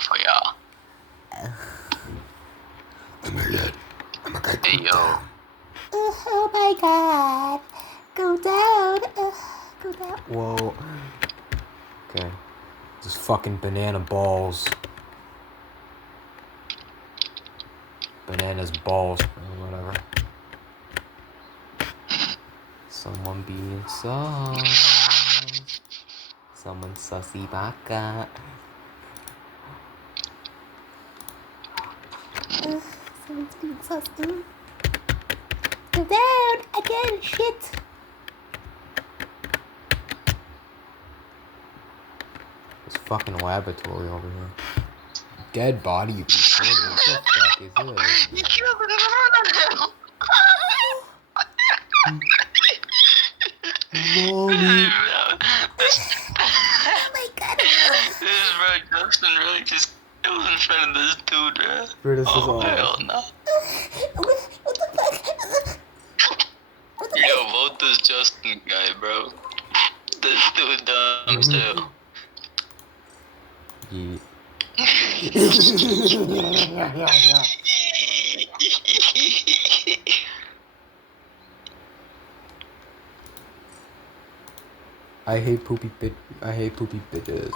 for y'all. Oh my god. Oh my god. Hey, yo. Oh my god. Go down. Go down. Whoa. Okay. Just fucking banana balls. Bananas balls. Or whatever. Someone being sus. Someone sussy baka. Someone's being sus. Go down again. Shit. This fucking laboratory over here. Dead body reported. What the fuck is this? You killed it in front of him. Mommy. Oh my god. This bro Justin really just killed in front of this dude, bro. Bro, this is Oh, all. hell no. What the fuck? What the Yo, vote this Justin guy, bro. This dude dumb as hell. Yeet. I hate poopy bitches.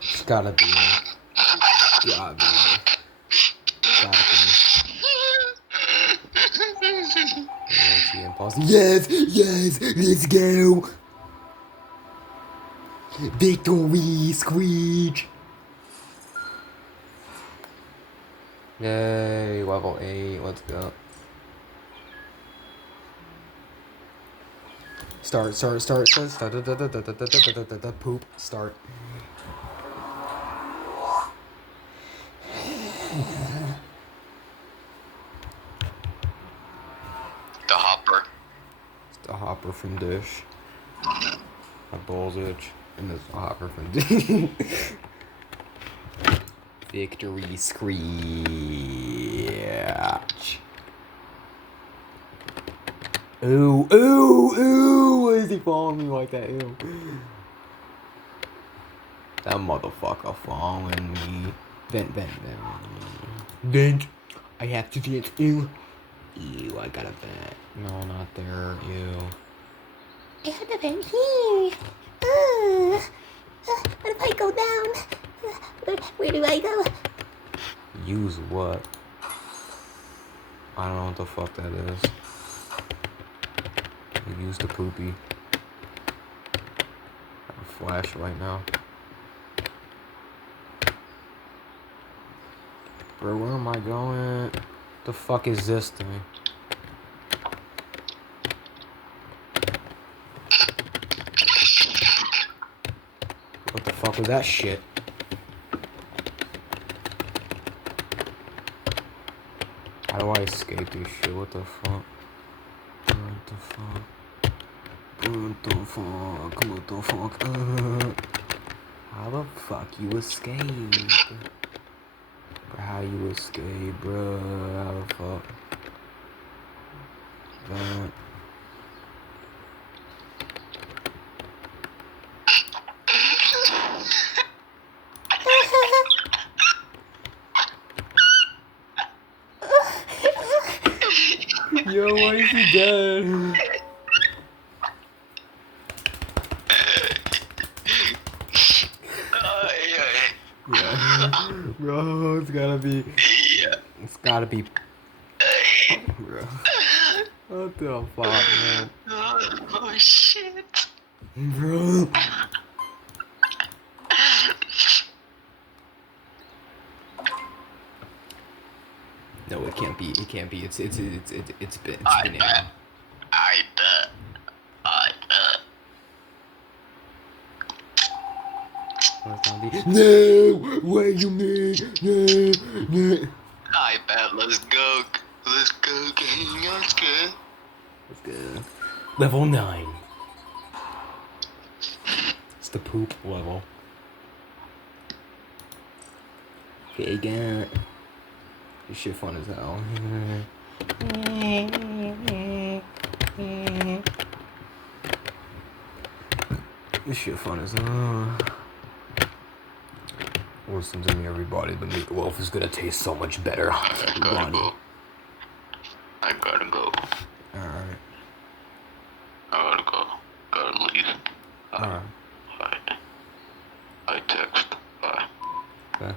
It's gotta be. Gotta be. Yes, let's go. Victory, Screech. Yay, level 8, let's go. Start. Poop, start. The hopper. It's the hopper from Dish. My balls itch. And this hopper from Dish. Victory Screech. Ooh. Why is he following me like that? Ew. That motherfucker following me. Vent. I have to dance. Ew. I got a vent. No, not there. Ew. I had a vent here. What if I go down? Where do I go? Use what? I don't know what the fuck that is. Use the poopy. I have a flashlight now. Bro, where am I going? The fuck is this thing? What the fuck was that shit? How do I escape this shit? What the fuck? How the fuck you escape? How you escape, bro? How the fuck? Yo, why is he dead? Yeah. Bro, it's gotta be. Yeah. It's gotta be. Bro. What the fuck, man? Oh shit. Bro. No, it can't be. It can't be. It's banana. I bet. No! What you mean? No. I bet. Let's go. Let's go, gang. Let's go. Let's go. Level 9. It's the poop level. Okay, again. This shit fun as hell. This shit fun as Listen to me, everybody. The meatloaf is gonna taste so much better. I gotta go. I gotta go. Alright. I gotta go. Gotta leave. Alright. Bye. I text. Bye. Okay.